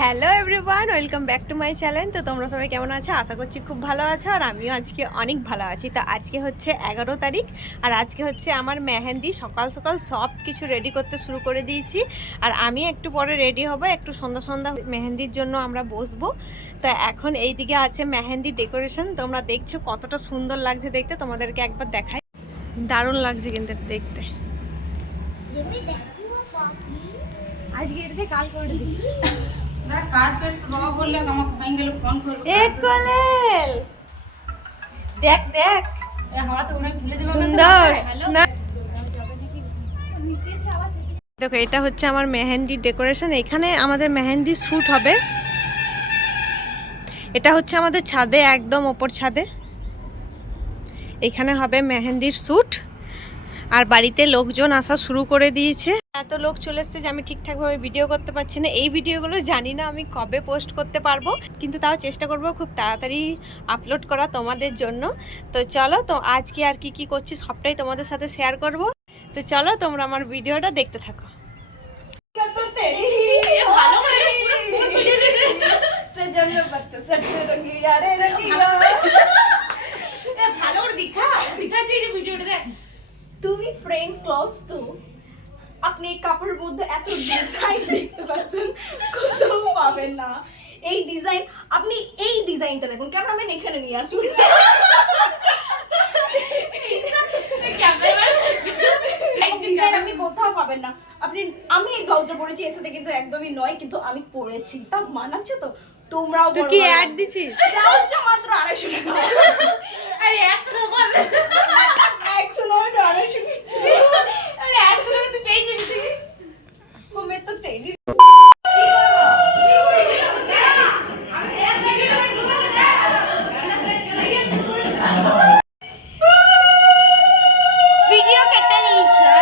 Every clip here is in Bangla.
Hello everyone, welcome back to my channel. তো তোমরা সবাই কেমন আছো? আশা করছি খুব ভালো আছো, আর আমিও আজকে অনেক ভালো আছি। তো আজকে হচ্ছে 11 তারিখ, আর আজকে হচ্ছে আমার মেহেন্দি। সকাল সকাল সব কিছু রেডি করতে শুরু করে দিয়েছি, আর আমি একটু পরে রেডি হব, একটু সন্ধ্যা সন্ধ্যা মেহেন্দির জন্য আমরা বসবো। তো এখন এই দিকে আছে মেহেন্দি ডেকোরেশন। তোমরা দেখছো কতটা সুন্দর লাগছে দেখতে, তোমাদেরকে একবার দেখাই। দারুণ লাগছে কিন্তু দেখতে। আজকে এটাতে কাল করে দিচ্ছি। দেখ দেখ সুন্দর না? দেখো, এটা হচ্ছে আমার মেহেন্দি ডেকোরেশন। এখানে আমাদের মেহেন্দি শ্যুট হবে। এটা হচ্ছে আমাদের ছাদে, একদম ওপর ছাদে। এখানে হবে মেহেন্দির শ্যুট, আর বাড়িতে লোকজন আসা শুরু করে দিয়েছে। এত লোক চলে এসছে যে আমি ঠিকঠাকভাবে ভিডিও করতে পারছি না। এই ভিডিওগুলো জানি না আমি কবে পোস্ট করতে পারবো, কিন্তু তাও চেষ্টা করব খুব তাড়াতাড়ি আপলোড করা তোমাদের জন্য। তো চলো, তো আজকে আর কি করছি সবটাই তোমাদের সাথে শেয়ার করব। তো চলো, তোমরা আমার ভিডিওটা দেখতে থাকো। তুমি ফ্রেন্ড ক্লোজ তো আপনি কাপড়ের মধ্যে এত ডিজাইন দেখতে পাচ্ছেন, কোথাও পাবেন না এই ডিজাইন। আপনি এই ডিজাইনটা দেখুন, ক্যামেরাম্যান এখানে নিয়ে আসুন। ডিজাইন আপনি কোথাও পাবেন না। আমি এই ব্লাউজটা পরেছি, এর সাথে কিন্তু একদমই নয়, কিন্তু আমি পরেছি, তা মানাচ্ছে তো। তোমরাও তুই কি অ্যাড দিছিস? ব্লাউজটা মাত্র 250 টাকা। আরে 100 বল, 100 নয়, 250 নিচ্ছি। আরে 100 টাকা তুই পেয়ে যাবি তুই। मैं तो तेरी ভিডিও কেটে দিয়েছে।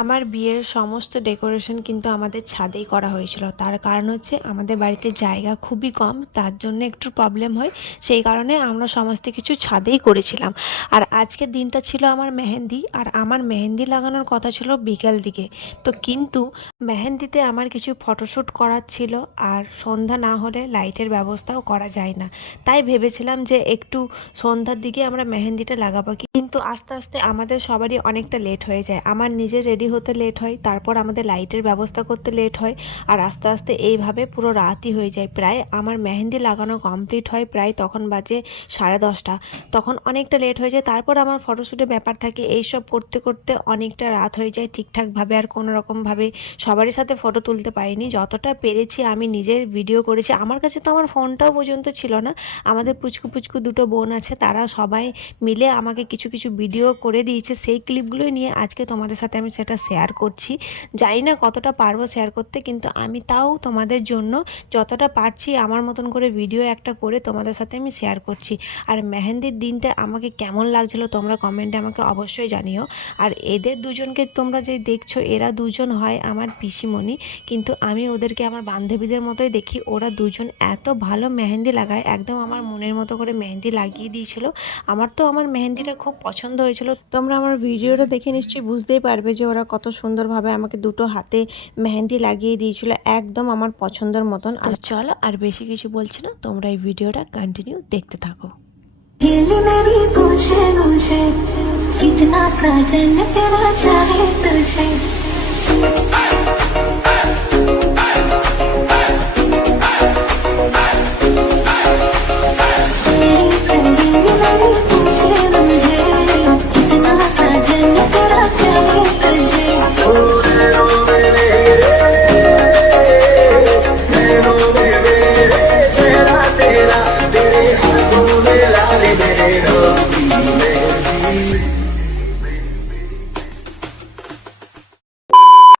আমার বিয়ের সমস্ত ডেকোরেশন কিন্তু আমাদের ছাদেই করা হয়েছিল। তার কারণ হচ্ছে আমাদের বাড়িতে জায়গা খুবই কম, তার জন্য একটু প্রবলেম হয়। সেই কারণে আমরা সমস্ত কিছু ছাদেই করেছিলাম। আর আজকের দিনটা ছিল আমার মেহেন্দি, আর আমার মেহেন্দি লাগানোর কথা ছিল বিকেল দিকে। তো কিন্তু মেহেন্দিতে আমার কিছু ফটোশ্যুট করার ছিল, আর সন্ধ্যা না হলে লাইটের ব্যবস্থাও করা যায় না। তাই ভেবেছিলাম যে একটু সন্ধ্যার দিকে আমরা মেহেন্দিটা লাগাবো, কিন্তু আস্তে আস্তে আমাদের সবারই অনেকটা লেট হয়ে যায়। আমার নিজের রেডি হতে লেট হয়, তারপর আমাদের লাইটের ব্যবস্থা করতে লেট হয়, আর আস্তে আস্তে এইভাবে পুরো রাতই হয়ে যায়। প্রায় আমার মেহেন্দি লাগানো কমপ্লিট হয় প্রায় তখন বাজে 10:30। তখন অনেকটা লেট হয়ে যায়। তারপর আমার ফটোশ্যুটের ব্যাপার থাকে, এইসব করতে করতে অনেকটা রাত হয়ে যায়। ঠিকঠাকভাবে আর কোনো রকমভাবে সবারই সাথে ফটো তুলতে পারিনি। যতটা পেরেছি আমি নিজের ভিডিও করেছি। আমার কাছে তো আমার ফোনটাও পর্যন্ত ছিল না। আমাদের পুচকু পুচকু দুটো বোন আছে, তারা সবাই মিলে আমাকে কিছু কিছু ভিডিও করে দিয়েছে। সেই ক্লিপগুলোই নিয়ে আজকে তোমাদের সাথে আমি সেটা শেয়ার করছি। জানি না কতটা পারবো শেয়ার করতে, কিন্তু আমি তাও তোমাদের জন্য যতটা পারছি আমার মতন করে ভিডিও একটা করে তোমাদের সাথে আমি শেয়ার করছি। আর মেহেন্দির দিনটা আমাকে কেমন লাগছিলো তোমরা কমেন্টে আমাকে অবশ্যই জানিও। আর এদের দুজনকে তোমরা যে দেখছো, এরা দুজন হয় আমার পিসিমণি, কিন্তু আমি ওদেরকে আমার বান্ধবীদের মতোই দেখি। ওরা দুজন এত ভালো মেহেন্দি লাগায়, একদম আমার মনের মতো করে মেহেন্দি লাগিয়ে দিয়েছিল। আমার তো আমার মেহেন্দিটা খুব পছন্দ হয়েছিল। তোমরা আমার ভিডিওটা দেখে নিশ্চয়ই বুঝতেই পারবে যে ওরা কত সুন্দরভাবে আমাকে দুটো হাতে মেহেন্দি লাগিয়ে দিয়েছিল, একদম আমার পছন্দের মতন। আর চলো, আর বেশি কিছু বলছি না, তোমরা এই ভিডিওটা কন্টিনিউ দেখতে থাকো। इतना साजन तेरा चाहे तुझे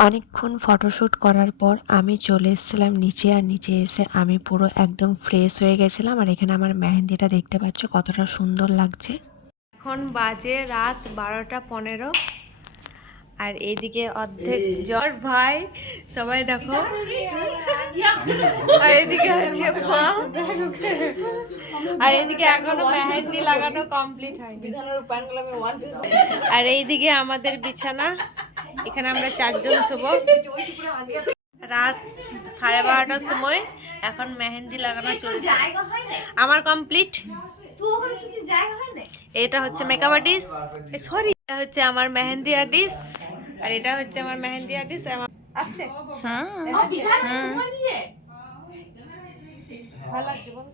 অনেকক্ষণ ফটোশ্যুট করার পর আমি চলে এসেছিলাম নিচে, আর নিচে এসে আমি পুরো একদম ফ্রেশ হয়ে গেছিলাম। আর এখানে আমার মেহেন্দিটা দেখতে পাচ্ছ কতটা সুন্দর লাগছে। এখন বাজে রাত 12:15 আর এইদিকে অর্ধেক জ্বর ভাই, সবাই দেখো। আর এদিকে আছে মা, আর এদিকে এখনো মেহেন্দি লাগানো কমপ্লিট হয়নি। আর এইদিকে আমাদের বিছানা, এখানে আমরা 4 জন শোবো। রাত 12:30টার সময়, এখন মেহেন্দি লাগানো চলছে। আমার কমপ্লিট। এটা হচ্ছে মেকআপ আর্টিস্ট, সরি এটা হচ্ছে আমার মেহেন্দি আর্টিস্ট, আর এটা হচ্ছে আমার মেহেন্দি আর্টিস্ট। আসছে ভালো লাগছে বল।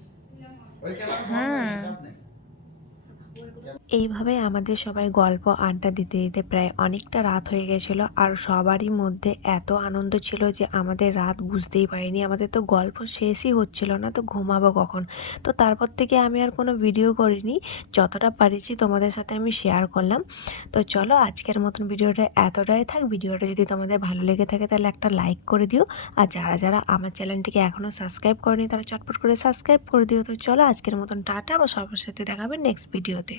এইভাবে আমাদের সবাই গল্প আড্ডা দিতে দিতে প্রায় অনেকটা রাত হয়ে গেছিল। আর সবারই মধ্যে এত আনন্দ ছিল যে আমাদের রাত বুঝতেই পারিনি। আমাদের তো গল্প শেষই হচ্ছিল না, তো ঘুমাবো কখন। তো তারপর থেকে আমি আর কোনো ভিডিও করিনি, যতটা পারিছি তোমাদের সাথে আমি শেয়ার করলাম। তো চলো আজকের মতন ভিডিওটা এতটাই থাক। ভিডিওটা যদি তোমাদের ভালো লেগে থাকে তাহলে একটা লাইক করে দিও, আর যারা যারা আমার চ্যানেলটিকে এখনও সাবস্ক্রাইব করেনি তারা চটপট করে সাবস্ক্রাইব করে দিও। তো চলো আজকের মতন টাটা, বা সবার সাথে দেখাবে নেক্সট ভিডিওতে।